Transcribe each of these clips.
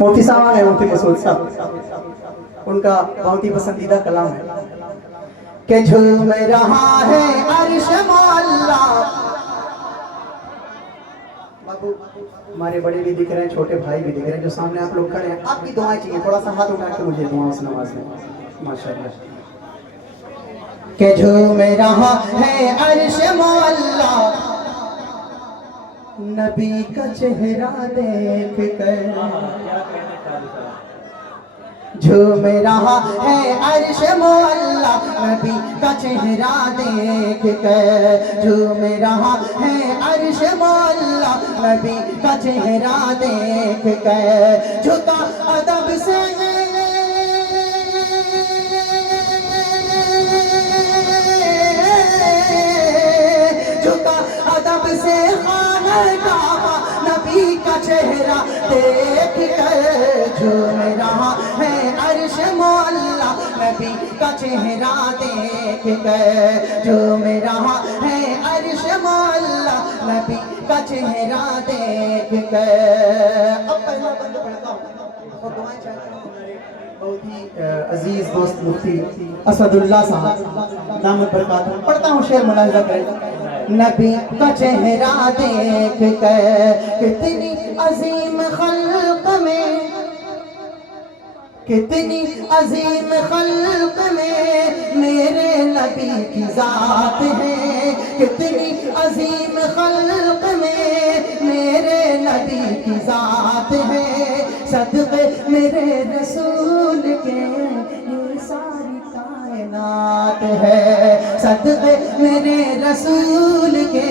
مفتی صاحب آ گئے، مفتی مسعود صاحب، ان کا بہت ہی پسندیدہ کلام ہے کہ جھوم رہا ہے عرش معلا. بابو ہمارے بڑے بھی دکھ رہے ہیں، چھوٹے بھائی بھی دکھ رہے ہیں، جو سامنے آپ لوگ کھڑے ہیں. آپ کی دعائیں چاہیے، تھوڑا سا ہاتھ اٹھا کے مجھے دعاؤں سے نواز دیں. ماشاءاللہ. کہ جھوم رہا ہے عرش معلا نبی کا چہرہ دیکھ کر. جھوم رہا ہے عرش معلا نبی کا چہرہ دیکھ کر. جھوم رہا ہے عرش معلا نبی کا چہرہ دیکھ کر. جھکا ادب سے ادب سے خانہ کعبہ نبی کا چہرہ دیکھ کر. جھوم رہا ہے عرش معلا نبی کا چہرہ دیکھ کر. جھوم رہا ہے عرش معلا نبی کا چہرہ دیکھ کر. اب پہلا بند پڑھتا ہوں اور دعائیں چاہتا ہوں. بہت ہی عزیز دوست مفتی اسد اللہ صاحب دامت برکاتہ. پڑھتا ہوں شعر، ملاحظہ کریں. نبی کا چہرہ دیکھ کر کتنی عظیم خلق میں، کتنی عظیم خلق میں میرے نبی کی ذات ہے. کتنی عظیم خلق میں میرے نبی کی ذات ہے. صدقے میرے رسول کے یہ ساری کائنات ہے. صدقے میرے رسول کے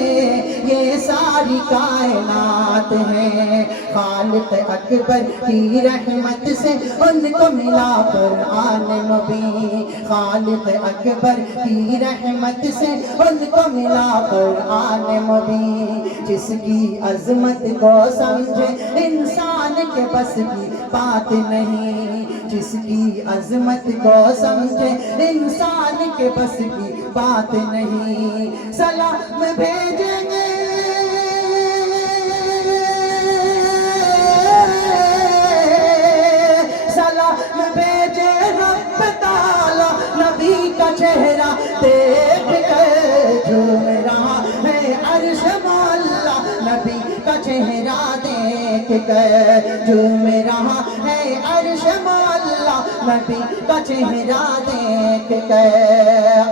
یہ ساری کائنات ہے. خالق اکبر کی رحمت سے ان کو ملا قرآن مبین. خالق اکبر کی رحمت سے ان کو ملا قرآن مبین. جس کی عظمت کو سمجھے انسان کے بس کی بات نہیں. جس کی عظمت کو سمجھے انسان کے بس کی بات نہیں. سلام بھیجیں گے بھیجے رب تعالی نبی کا چہرہ دیکھ کر. جھوم رہا ہے عرش معلا نبی کا چہرہ دیکھ کر. جھوم رہا ہے عرش معلا نبی کا چہرہ دیکھ کر.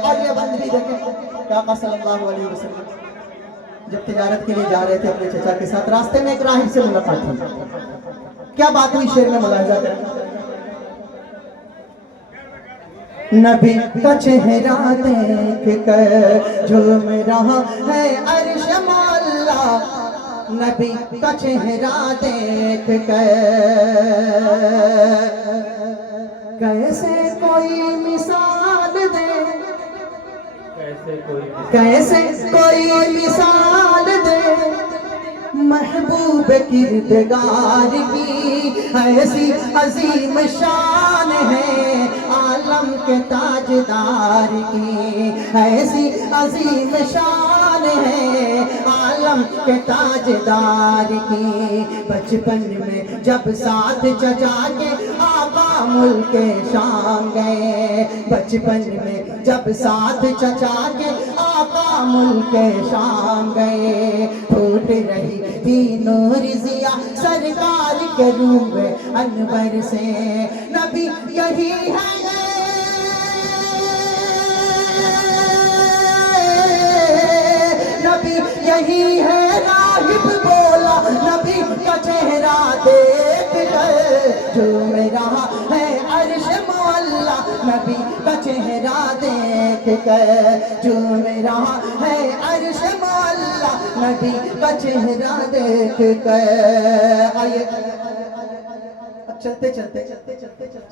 اور یہ بند بھی دیکھیں کہ آقا صلی اللہ علیہ وسلم جب تجارت کے لیے جا رہے تھے اپنے چچا کے ساتھ، راستے میں ایک راہب سے ملاقات ہوئی. کیا بات ہوئی شعر میں ملاحظہ کریں. نبی کا چہرہ دیکھ کر جھوم رہا ہے عرش معلا نبی کا چہرہ دیکھ کر. کیسے کوئی مثال دے، کیسے کوئی مثال دے محبوب کردگار کی. ایسی عظیم شان ہے عالم کے تاجدار کی. ایسی عظیم شان ہے عالم کے تاجدار کی. بچپن میں جب ساتھ چچا کے آقا ملک شام گئے. بچپن میں جب ساتھ چچا کے آقا ملک شام گئے. پھوٹ رہی تھی نور ضیا سرکار کے روح انور سے. نبی یہی ہے، نبی یہی ہے راہب بولا نبی کا چہرہ دیکھ کر. جھوم رہا ہے عرش معلا نبی کا چہرہ دیکھ کر. جھوم رہا ہے عرش معلا نبی کا چہرہ دیکھ کر. آئیے چلتے چلتے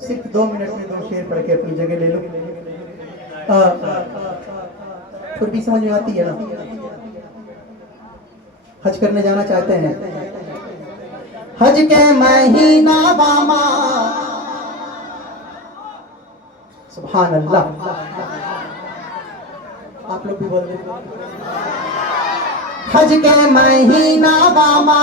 صرف 2 منٹ میں 2 شعر پڑھ کے اپنی جگہ لے لو. پھر بھی سمجھ میں آتی ہے نا. حج کرنے جانا چاہتے ہیں، حج کے مہینہ باما. سبحان اللہ. آپ لوگ بھی بول دیں. حج کے مہینہ باما